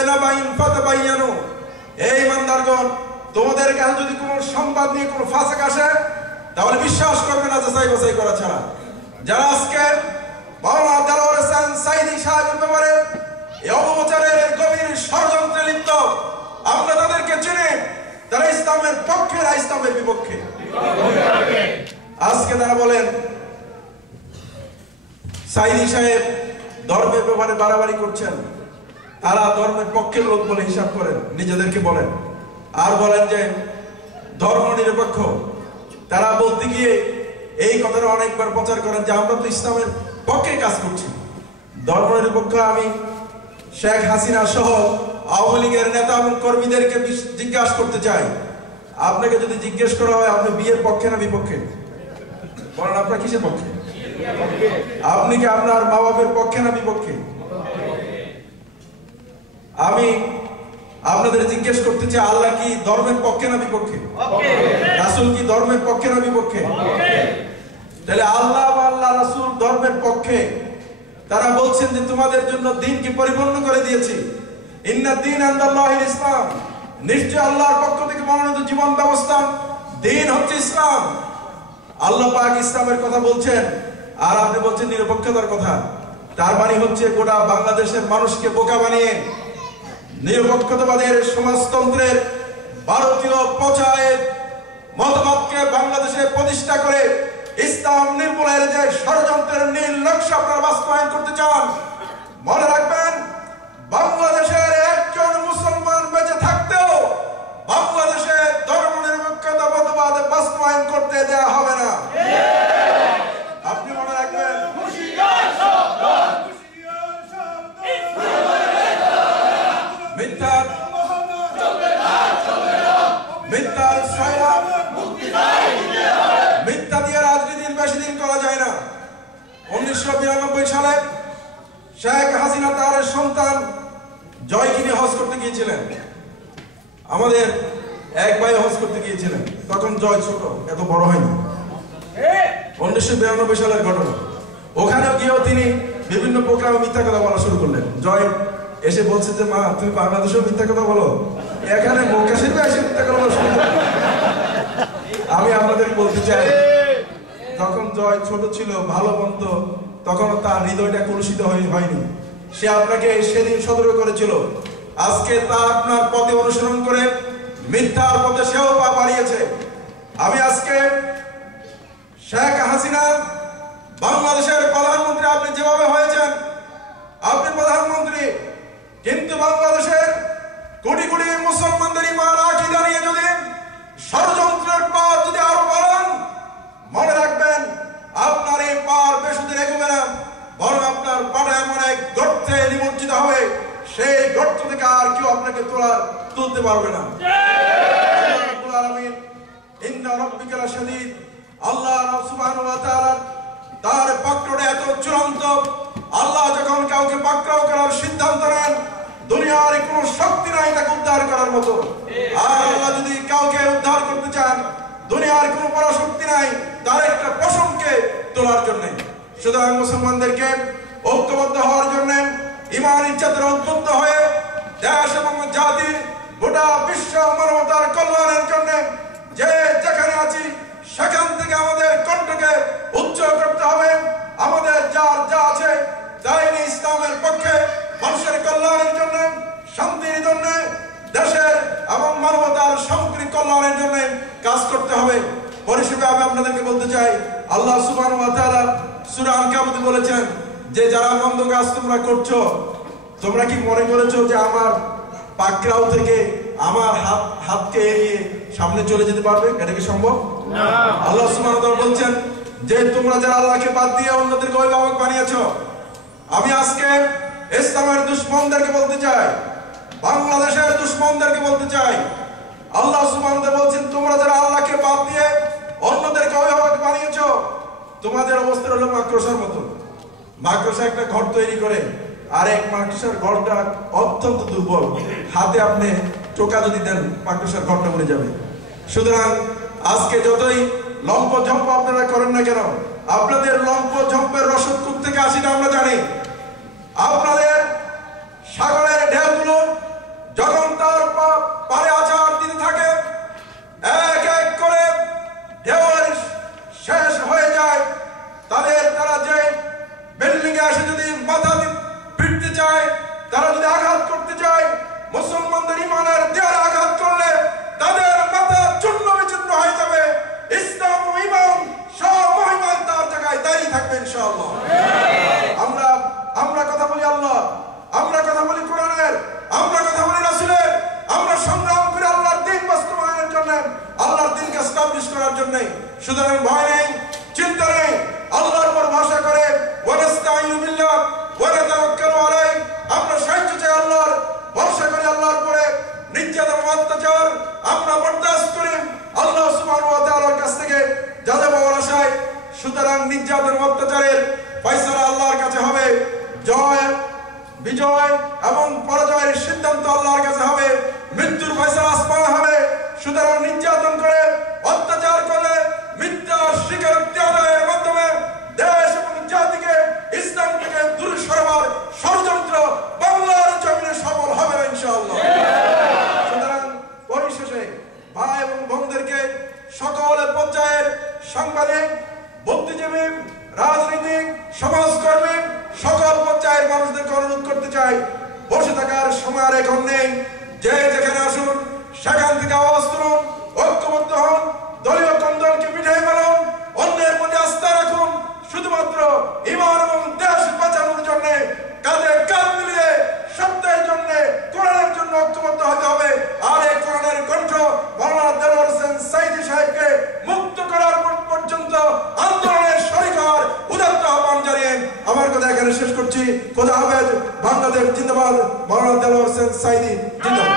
বিনাবাইন ফাতাবায়ানু, এই ইমানদারগণ, তোমাদের কাছে যদি কোনো সংবাদ নিয়ে কোনো ফাসাক আসে তাহলে বিশ্বাস করবে না যাচাই বাছাই করা ছাড়া। যারা আজকে মাওলানা দেলোয়ার হোসেন সাইদি সাহেবের ব্যাপারে এই অপপ্রচারের গভীর ষড়যন্ত্রে লিপ্ত, আমরা তাদেরকে চিনি, তারা ইসলামের পক্ষে না ইসলামের বিপক্ষে। আজকে তারা বলেন সাইদি সাহেব ধর্মের ব্যাপারে বাড়াবাড়ি করছেন, তারা ধর্মের পক্ষের লোক বলে হিসাব করেন, নিজেদেরকে বলেন, আর বলেন যে ধর্ম নিরপেক্ষ। তারা বলতে গিয়ে এই কথাটা অনেকবার প্রচার করেন যে আমরা তো ইসলামের পক্ষে কাজ করছি। ধর্ম নিরপেক্ষ আমি শেখ হাসিনা সহ আওয়ামী লীগের নেতা এবং কর্মীদেরকে জিজ্ঞাসা করতে চাই, আপনাকে যদি জিজ্ঞেস করা হয় আপনি বিয়ের পক্ষে না বিপক্ষে, বলেন আপনার কিসের পক্ষে? আপনি কি আপনার মা বাপের পক্ষে না বিপক্ষে? আমি আপনাদের জিজ্ঞেস করতে চাই, আল্লাহ কি ধর্মের পক্ষে না বিপক্ষে? রাসূল কি ধর্মের পক্ষে না বিপক্ষে? তাহলে আল্লাহ বা আল্লাহ রাসূল ধর্মের পক্ষে। তারা বলছেন যে তোমাদের জন্য দ্বীনকে পরিপূর্ণ করে দিয়েছি, ইন্না দ্বীন ইনদাল্লাহিল ইসলাম, নিশ্চয় আল্লাহর পক্ষ থেকে মনোনীত জীবন ব্যবস্থা দ্বীন হচ্ছে ইসলাম। আল্লাহ পাক ইসলামের কথা বলছেন আর আপনি বলছেন নিরপেক্ষতার কথা। তার মানে হচ্ছে গোটা বাংলাদেশের মানুষকে বোকা বানিয়ে নিরপেক্ষতাবাদের সমাজতন্ত্রের ভারতীয় পচায় মতবাদকে বাংলাদেশে প্রতিষ্ঠা করে ইসলাম নির্মূলের যে ষড়যন্ত্রের নীল লক্ষ্য আপনারা বাস্তবায়ন করতে চান, মনে রাখবেন বাংলাদেশের একজন মুসলমান বেঁচে থাকতেও বাংলাদেশে ধর্ম নিরপেক্ষতা মতবাদ বাস্তবায়ন করতে দেওয়া হবে না। আপনি মনে রাখবেন মিথ্যা দিয়ে রাজনীতির বেশি দিন করা যায় না। 1992 সালে শেখ হাসিনা তার সন্তান জয়কে নিয়ে হজ করতে গিয়েছিলেন। আমাদের এক ভাই হজ করতে গিয়েছিলেন, তখন জয় ছোট, এত বড় হয়নি। 1992 সালের ঘটনা। ওখানেও গিয়েও তিনি বিভিন্ন প্রোগ্রামে মিথ্যা কথা বলা শুরু করলেন। জয় এসে বলছে যে মা তুমি বাংলাদেশেও মিথ্যা কথা বলো, এখানে মক্কা শরীফে এসে মিথ্যা কথা বলা শুরু করলেন। আমি আপনাদের বলতে চাই, যখন জয় ছোট ছিল, ভালো মন্দ, তখন তার হৃদয়টা কলুষিত হয়নি। সে আপনাকে সেদিন সতর্ক করেছিল। আজকে তা আপনার পথে অনুসরণ করে মিথ্যার পথে সেও পা বাড়িয়েছে। আমি আজকে শেখ হাসিনা বাংলাদেশের প্রধানমন্ত্রী, আপনি যেভাবে হয়েছেন আপনি প্রধানমন্ত্রী, কিন্তু বাংলাদেশের কোটি কোটি মুসলমানদের ঈমান আকীদা নিয়ে যদি ষড়যন্ত্রের পথ যদি আরো বাড়ান, মনে রাখবেন আপনার এই পার বেশি দূর এগোবে না, বরং আপনার পাটা এমন এক গর্তে নিমজ্জিত হবে, সেই গর্ত থেকে আর কেউ আপনাকে তুলতে পারবে না। ইন্না রাব্বিকা লাশাদীদ, আল্লাহ সুবহানাহু ওয়া তাআলা তার পাকড়ে এত চূড়ান্ত। আল্লাহ যখন কাউকে পাকড়াও করার সিদ্ধান্ত নেন, দুনিয়ার কোনো শক্তি নাই তাকে উদ্ধার করার মতো। আর আল্লাহ যদি কাউকে উদ্ধার করতে চান, দুনিয়ার কোনো পরাশক্তি নাই তার একটা পশমকে তোলার জন্য। সুতরাং মুসলমানদেরকে ঐক্যবদ্ধ হওয়ার জন্য, ঈমান ইজ্জতের উদ্বুদ্ধ হয়ে দেশ এবং জাতির গোটা বিশ্ব মানবতার কল্যাণের জন্য যে যেখানে আছি সেখান থেকে আমাদের কণ্ঠকে উচ্চ করতে হবে। আমাদের যার যা আছে তাই ইসলামের পক্ষে, মানুষের কল্যাণের জন্য, শান্তির জন্য, দেশের এবং মানবতার সামগ্রিক কল্যাণের জন্য কাজ করতে হবে। পরিশেষে আমি আপনাদেরকে বলতে চাই, আল্লাহ সুবহানাহু ওয়া তাআলা সূরা আনকাবুতে বলেছেন যে যারা মন্দ কাজ তোমরা করছো, তোমরা কি মনে করেছো যে আমার পাকড়াও থেকে আমার হাতকে এড়িয়ে সামনে চলে যেতে পারবে? এটা কি সম্ভব? না। আল্লাহ সুবহানাহু ওয়া তাআলা বলছেন যে তোমরা যারা আল্লাহকে বাদ দিয়ে অন্যদেরকে অভিভাবক বানিয়েছো। আমি আজকে ইসলামের দুশমনদেরকে বলতে চাই, বাংলাদেশের দুশমনদেরকে বলতে চাই, আল্লাহ সুবহানাহু ওয়া তাআলা বলছেন তোমরা যারা আল্লাহকে বাদ দিয়ে অন্যদেরকে অভিভাবক বানিয়েছো, তোমাদের অবস্থা হলো মাকড়সার মতো। মাকড়সা একটা ঘর তৈরি করে, আর এক মাকড়সার ঘরটা অত্যন্ত দুর্বল, হাতে আপনি টোকা যদি দেন মাকড়সার ঘরটা উড়ে যাবে। সুতরাং আজকে যতই লম্প ঝম্প আপনারা করেন না কেন, আপনাদের লম্প ঝম্পের রসদ কোথা থেকে আসে না আমরা জানি। আপনাদের সাগরের ঢেউগুলো সুতরাং ভয় নেই, চিন্তা নেই, আল্লাহর উপর ভরসা করে ওয়ানাস্তাইনু বিল্লাহ ওয়া নাতাওয়াক্কালু আলাইহি, আমরা সাহায্য চাই আল্লাহর, ভরসা করি আল্লাহর উপরে। নির্যাতন অত্যাচার আমরা বরদাস্ত করি আল্লাহ সুবহানাহু ওয়া তাআলার কাছ থেকে যাতে পাওয়ার আশায়। সুতরাং নির্যাতন অত্যাচারের ফয়সালা আল্লাহর কাছে হবে, জয় বিজয় এবং পরাজয়ের সিদ্ধান্ত আল্লাহর কাছে হবে, মৃত্যুর ফয়সালা আসমানে হবে। সুতরাং নির্যাতন করে অত্যাচার করে মিথ্যা স্বীকারোক্তি আদায়ের মাধ্যমে দেশ এবং জাতিকে ইসলাম থেকে দূরে সরাবার ষড়যন্ত্র বাংলার জমিনে সফল হবে না ইনশাআল্লাহ। সুতরাং পরিশেষে ভাই এবং বোনদেরকে সকল পর্যায়ের সাংবাদিক, বুদ্ধিজীবী, রাজনীতিক, সমাজকর্মী, সকল পর্যায়ের মানুষদেরকে অনুরোধ করতে চাই, বসে থাকার সময় আর এখন নেই। যে যেখানে আসুন সেখান থেকে আওয়াজ তুলুন, ঐক্যবদ্ধ হন, দলীয় কন্দলকে মিটাই ফেলুন, অন্যের প্রতি আস্থা রাখুন। শুধুমাত্র ঈমান এবং দেশ বাঁচানোর জন্য কাঁধে কাঁধ মিলিয়ে সত্যের জন্য, কোরআনের জন্য ঐক্যবদ্ধ হতে হবে। আর এই কোরআনের কণ্ঠ মাওলানা দেলোয়ার হোসেন সাঈদী সাহেবকে মুক্ত করার পর্যন্ত আন্দোলনের শরীক হওয়ার উদাত্ত আহ্বান জানিয়ে আমার কথা এখানে শেষ করছি। খোদা হাফেজ। বাংলাদেশ জিন্দাবাদ। মাওলানা দেলোয়ার হোসেন সাঈদী জিন্দাবাদ।